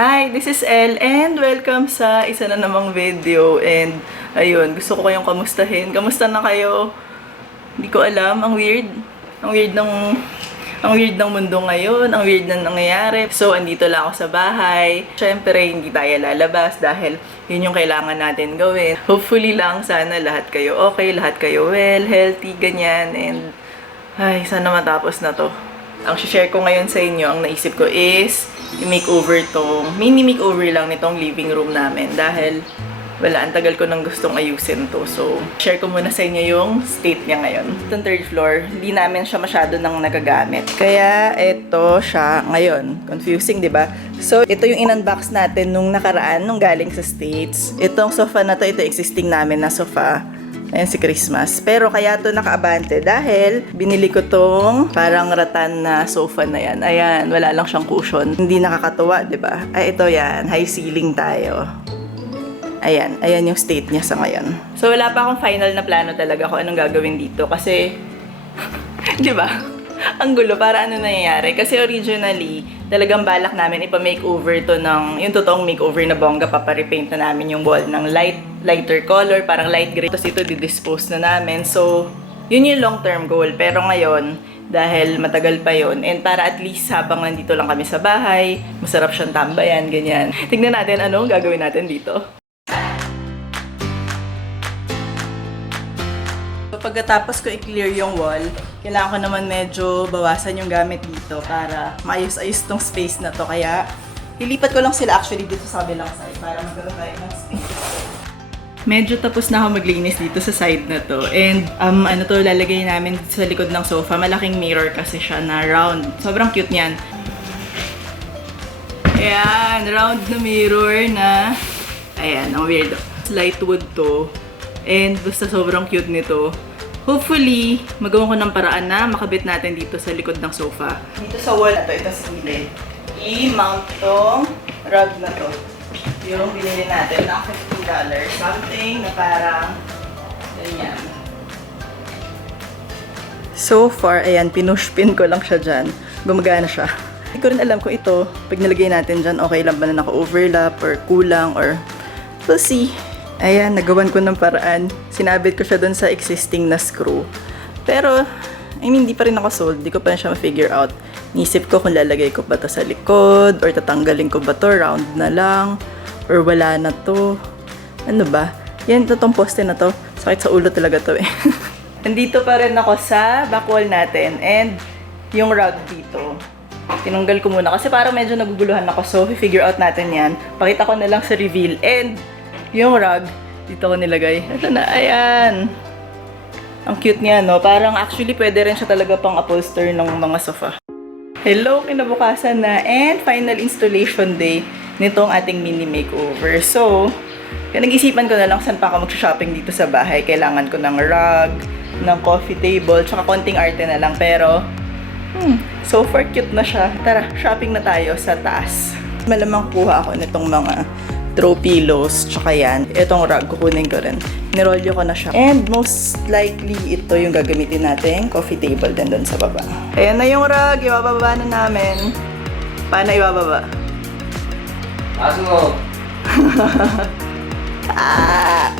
Hi, this is Elle and welcome sa isa na namang video. And ayun, gusto ko kayong kamustahin. Kamusta na kayo? Hindi ko alam, ang weird. Ang weird ng mundo ngayon, ang weird na nangyayari. So, andito lang ako sa bahay. Siyempre, hindi tayo lalabas dahil yun yung kailangan natin gawin. Hopefully lang, sana lahat kayo okay, lahat kayo well, healthy, ganyan. And, ay, sana matapos na to. Ang share ko ngayon sa inyo, ang naisip ko is i-makeover tong, mini makeover lang nitong living room namin dahil wala, ang tagal ko nang gustong ayusin to. So, share ko muna sa inyo yung state niya ngayon. Itong third floor, hindi namin siya masyado nang nagagamit. Kaya, ito siya ngayon. Confusing, di ba? So, ito yung in-unbox natin nung nakaraan, nung galing sa States. Itong sofa na to, ito existing namin na sofa. Ayan si Christmas. Pero kaya to nakaabante dahil binili ko tong parang rattan na sofa na yan. Ayan, wala lang siyang cushion. Hindi nakakatuwa, di ba? Ay, ito yan. High ceiling tayo. Ayan, ayan yung state niya sa ngayon. So, wala pa akong final na plano talaga kung anong gagawin dito. Kasi, di ba? Ang gulo, para ano nangyayari. Kasi originally, talagang balak namin ipa-makeover to ng, yung totoong makeover na bongga, paparepaint na namin yung wall ng lighter color, parang light gray. Tapos ito, didispose na namin. So, yun yung long-term goal. Pero ngayon, dahil matagal pa yon and para at least habang nandito lang kami sa bahay, masarap siyang tambayan, ganyan. Tignan natin anong gagawin natin dito. Pagkatapos ko i-clear yung wall, kailangan ko naman medyo bawasan yung gamit dito para maayos-ayos tong space na to. Kaya, ilipat ko lang sila actually dito sa kabilang side para magkaroon tayo ng space. Medyo tapos na ako maglinis dito sa side na to. And, ano to, lalagay namin dito sa likod ng sofa. Malaking mirror kasi siya na round. Sobrang cute niyan. Ayan, round na mirror na, ayan, ang weird. Light wood to. And, basta sobrang cute nito. Hopefully, magawa ko ng paraan na makabit natin dito sa likod ng sofa. Dito sa wall na to, ito sa gilid. I-mount tong rug na to. Yung binili natin ng $50. Something na parang ganyan. So far, ayan, pinushpin ko lang siya dyan. Gumagana siya. Hindi ko rin alam kung ito, pag nilagay natin dyan, okay lang ba na naka-overlap or kulang or we'll see. Ayan, nagawan ko ng paraan. Sinabit ko siya dun sa existing na screw. Pero, I mean, hindi pa rin ako sold. Hindi ko pa rin siya ma-figure out. Nisip ko kung lalagay ko ba to sa likod, or tatanggalin ko ba to, round na lang, or wala na to. Ano ba? Yan, itong poste na to. Sakit sa ulo talaga to eh. Nandito pa rin ako sa back wall natin, and yung rug dito. Tinanggal ko muna kasi parang medyo naguguluhan ako. So, figure out natin yan. Pakita ko na lang sa reveal. And, yung rug, dito ko nilagay. Ito na, ayan. Ang cute niya, no? Parang actually pwede rin siya talaga pang upholster ng mga sofa. Hello, kinabukasan na. And final installation day nitong ating mini makeover. So, nag-isipan ko na lang saan pa ako mag-shopping dito sa bahay. Kailangan ko ng rug, ng coffee table, tsaka konting arte na lang. Pero, so far cute na siya. Tara, shopping na tayo sa taas. Malamang kuha ako nitong mga throw pillows, tsaka yan. Itong rug, kukunin ko rin. Nirolyo ko na siya. And most likely, ito yung gagamitin natin. Coffee table din doon sa baba. Ayan na yung rug. Ibababa na namin. Paano ibababa? Aso! Ah!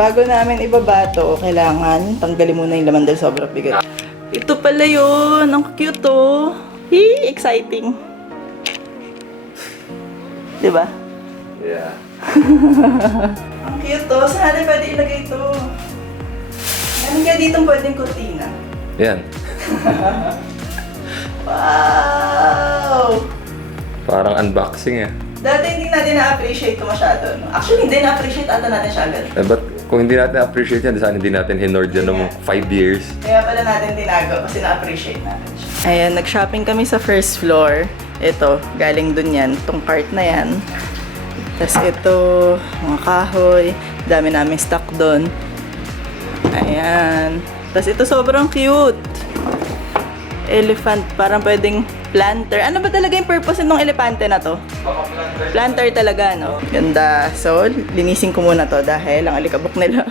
Bago namin ibaba to, kailangan tanggalin muna yung laman dahil sobrang bigat. Ito pala yun! Ang cute to! Hee! Exciting! Diba? Yeah. Ang cute to! Saan natin pwede ilagay to? Meron kaya ditong pwedeng kurtina? Yan. Wow! Parang unboxing eh. Dati hindi natin na-appreciate ito masyado, no? Actually, hindi na-appreciate ata natin siya agad. But kung hindi natin appreciate yan, saan hindi natin hinord yan ng 5 years? Kaya pala natin tinago kasi na-appreciate natin siya. Ayan, nag-shopping kami sa first floor. Ito, galing dun yan. Itong cart na yan. Tapos ito, mga kahoy. Dami namin stock dun. Ayan. Tapos ito sobrang cute. Elephant, parang pwedeng planter. Ano ba talaga yung purpose ng elepante na to? Planter talaga, no? Ganda. So, linisin ko muna to dahil ang alikabok nila.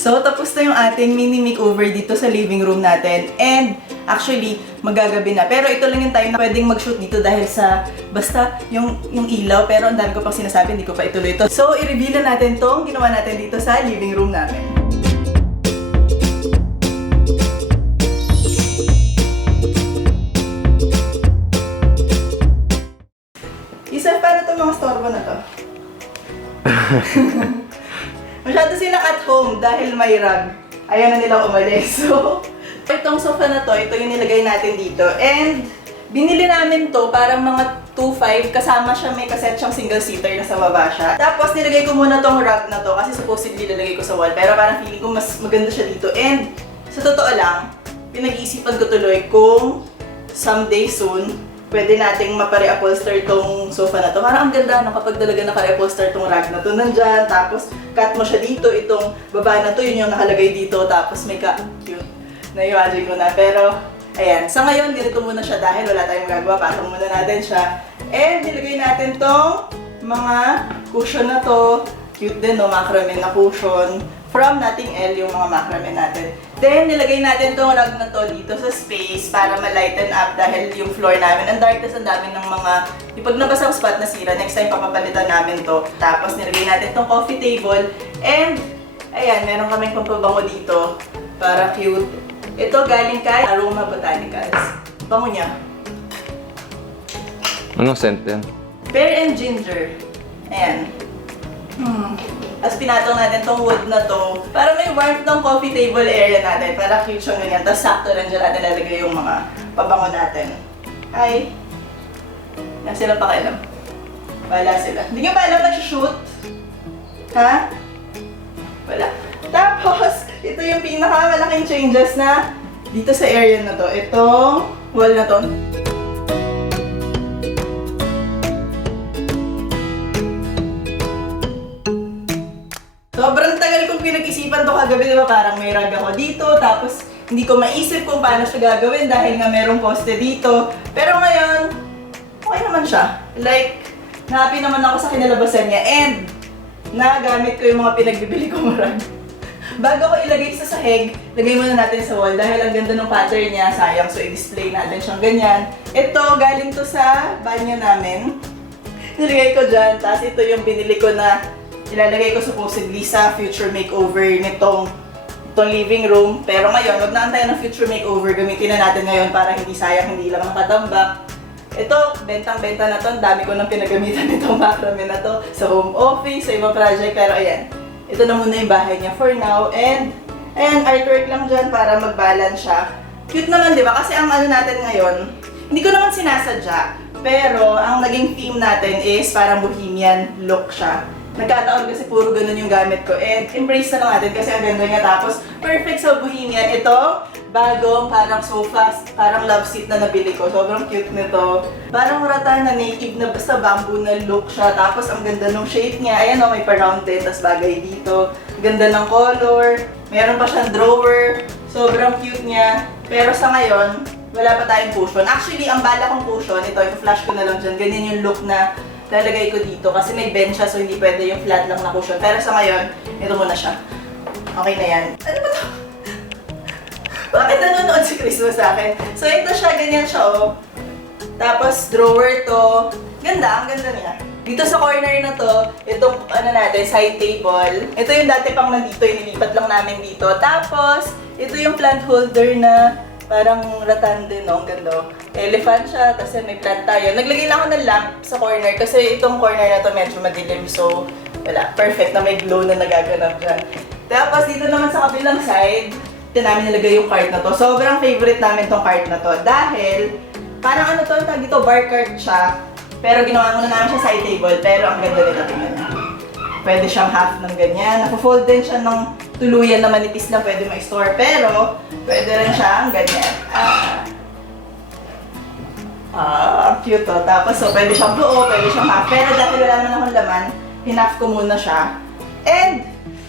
So, tapos na yung ating mini makeover dito sa living room natin. And, actually, magagabi na. Pero ito lang yung time na pwedeng mag-shoot dito dahil sa, basta, yung ilaw. Pero ang dami ko pang sinasabi, hindi ko pa ituloy ito. So, i-reveal na natin tong ginawa natin dito sa living room namin. Isa, paano itong mga storbo na to? Masyado silang at home dahil may rug. Ayaw na nilang umalis. So, itong sofa na to, ito yung nilagay natin dito. And, binili namin to parang mga 2.5. Kasama siya, may cassette siyang single-seater na sa baba siya. Tapos, nilagay ko muna tong rug na to kasi supposedly nilagay ko sa wall. Pero parang feeling ko mas maganda siya dito. And, sa totoo lang, pinag-iisipan ko tuloy kung someday soon, pwede nating mapare-upholster tong sofa na to. Parang ang ganda no, kapag talaga naka-upholster tong rug na to nandyan. Tapos, cut mo siya dito. Itong baba na to, yun yung nakalagay dito. Tapos, may cute. Na-imagine ko na. Pero, ayan. Sa ngayon, ganito muna siya dahil wala tayong magagawa. Pasok muna natin siya. And, nilagay natin tong mga cushion na to. Cute din no, macrame na cushion. From nating Elle yung mga macrame natin. Then, nilagay natin tong rug na to dito sa space para ma-lighten up dahil yung floor namin, ang dark, tas ang dami ng mga, pag nabasang spot na sira, next time papapalitan namin to. Tapos, nilagay natin tong coffee table. And, ayan, meron kaming pampabango dito para cute. Ito galing kay Aroma Botanicals. Bango niya. Anong scent yan? Pear and ginger. Ayan. As pinatong natin tong wood na to, para may warmth ng coffee table area natin, para cute siyang ganyan. Tapos sakto rin dyan natin nalagay yung mga pabango natin. Ay! Yan sila pakialam. Wala sila. Hindi nyo ba alam nag-shoot? Ha? Wala. Tapos, ito yung pinakamalaking changes na dito sa area na to. Itong wall na to. Sobrang tagal kong pinag-isipan to kagabi, diba? Parang may rug ako dito, tapos hindi ko maisip kung paano siya gagawin dahil nga merong poste dito. Pero ngayon, okay naman siya. Like, happy naman ako sa kinalabasan niya and nagamit ko yung mga pinagbibili kong rug. Bago ko ilagay sa sahig, lagay muna natin sa wall dahil ang ganda ng pattern niya, sayang, so i-display natin siyang ganyan. Ito, galing to sa banyo namin. Nilagay ko dyan, tapos ito yung binili ko na ilalagay ko supposedly sa future makeover nitong living room. Pero ngayon, wag na tayo ng future makeover. Gamitin na natin ngayon para hindi sayang, hindi lang nakatambak. Ito, bentang-benta na to. Ang dami ko nang pinagamitan nitong macrame na to sa home office, sa ibang project. Pero ayan, ito na muna yung bahay niya for now. And ayan, artwork lang dyan para mag-balance siya. Cute naman, di ba? Kasi ang ano natin ngayon, hindi ko naman sinasadya. Pero ang naging theme natin is parang bohemian look siya. Nagkataon kasi puro ganun yung gamit ko. And embrace na lang natin kasi ang ganda niya. Tapos, perfect sa bohemian. Ito, bagong parang sofa, parang love seat na nabili ko. Sobrang cute nito. Parang rata na native na basta bamboo na look siya. Tapos, ang ganda ng shape niya. Ayan o, may pa-round din. Tapos, bagay dito. Ganda ng color. Meron pa siyang drawer. Sobrang cute niya. Pero sa ngayon, wala pa tayong cushion. Actually, ang bala kong cushion, ito, i-flash ko na lang dyan. Ganyan yung look na lalagay ko dito kasi may bench siya so hindi pwede yung flat lang na cushion. Pero sa ngayon, ito muna siya. Okay na yan. Ano ba to? Bakit nanonood si Christmas sa akin? So ito siya, ganyan siya oh. Tapos drawer to. Ganda, ang ganda niya. Dito sa corner na to, itong ano natin, side table. Ito yung dati pang nandito, inilipat lang namin dito. Tapos, ito yung plant holder na parang rattan din, no? Ang ganda. Elephant siya, kasi may plant tayo. Naglagay lang ako ng lamp sa corner kasi itong corner na to medyo madilim. So, wala. Perfect na may glow na nagaganap dyan. Tapos, dito naman sa kabilang side, dito namin nilagay yung cart na to. Sobrang favorite namin tong cart na to. Dahil, parang ano to, dito bar cart siya. Pero ginawa muna namin siya side table. Pero ang ganda nito, tingnan niya. Pwede siyang half ng ganyan. Napo-fold din siya ng tuluyan na manipis na pwede ma-store. Pero, pwede rin siyang ganyan. Cute to. Tapos, so, pwede siyang buo, pwede siyang half. Pero dahil wala naman akong laman, hinaf ko muna siya. And,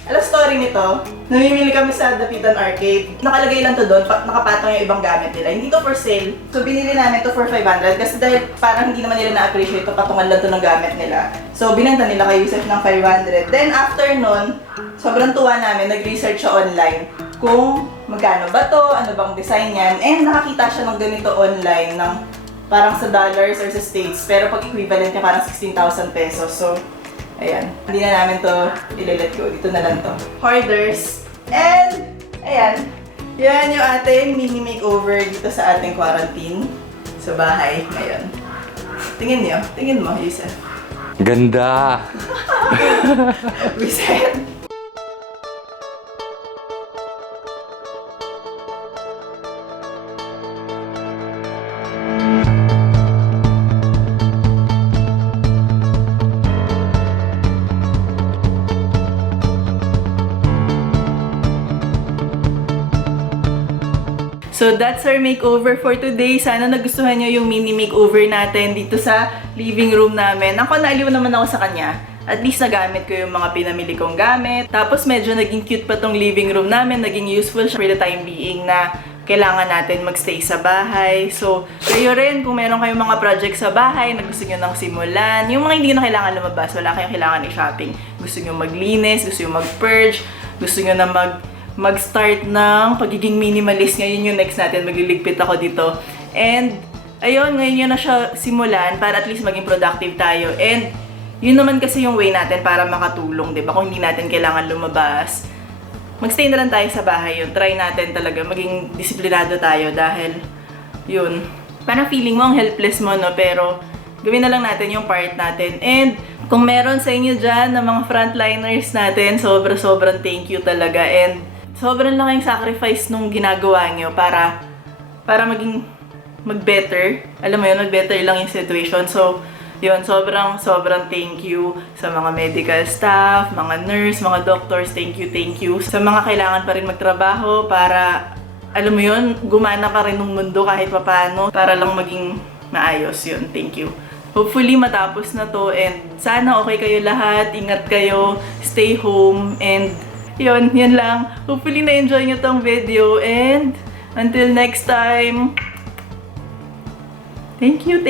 Alam story nito, namimili kami sa Dapitan Arcade. Nakalagay lang to doon, nakapatong yung ibang gamit nila. Hindi to for sale. So binili namin to for 500 kasi dahil parang hindi naman nila na-appreciate to, patungan lang to ng gamit nila. So binenta nila kay Yusef ng 500. Then after nun, sobrang tuwa namin, nag-research siya online kung magkano ba to, ano bang design yan. And nakakita siya ng ganito online ng parang sa dollars or sa States. Pero pag equivalent niya parang 16,000 pesos. So ayan, hindi na namin to i-let go. Dito na lang to. Hoarders. And, ayan. Yan yung ating mini makeover dito sa ating quarantine. Sa bahay ngayon. Tingin niyo. Tingin mo, Yusef. Ganda! Reset. So that's our makeover for today. Sana nagustuhan nyo yung mini makeover natin dito sa living room namin. Ako, naaliw naman ako sa kanya. At least nagamit ko yung mga pinamili kong gamit. Tapos medyo naging cute pa tong living room namin. Naging useful siya for the time being na kailangan natin magstay sa bahay. So, kayo rin, kung meron kayong mga project sa bahay na gusto nyo nang simulan, yung mga hindi na kailangan lumabas, wala kayong kailangan i-shopping. Gusto nyo maglinis, gusto nyo mag-purge, gusto nyo na mag-start ng pagiging minimalist. Ngayon yung next natin, magliligpit ako dito. And, ayun, ngayon yun na siya simulan para at least maging productive tayo. And, yun naman kasi yung way natin para makatulong, diba? Kung hindi natin kailangan lumabas, magstay na lang tayo sa bahay yun. Try natin talaga, maging disiplinado tayo dahil, yun, parang feeling mo ang helpless mo, no? Pero, gawin na lang natin yung part natin. And, kung meron sa inyo dyan na mga frontliners natin, sobrang thank you talaga. And, sobrang laking sacrifice nung ginagawa nyo para maging mag-better. Alam mo yun, mag-better lang yung situation. So, yun, sobrang thank you sa mga medical staff, mga nurse, mga doctors, thank you. Sa mga kailangan pa rin magtrabaho para, alam mo yun, gumana pa rin ng mundo kahit papaano para lang maging maayos yun. Thank you. Hopefully, matapos na to and sana okay kayo lahat, ingat kayo, stay home, and yun lang. Hopefully, na-enjoy nyo tong video and until next time, thank you.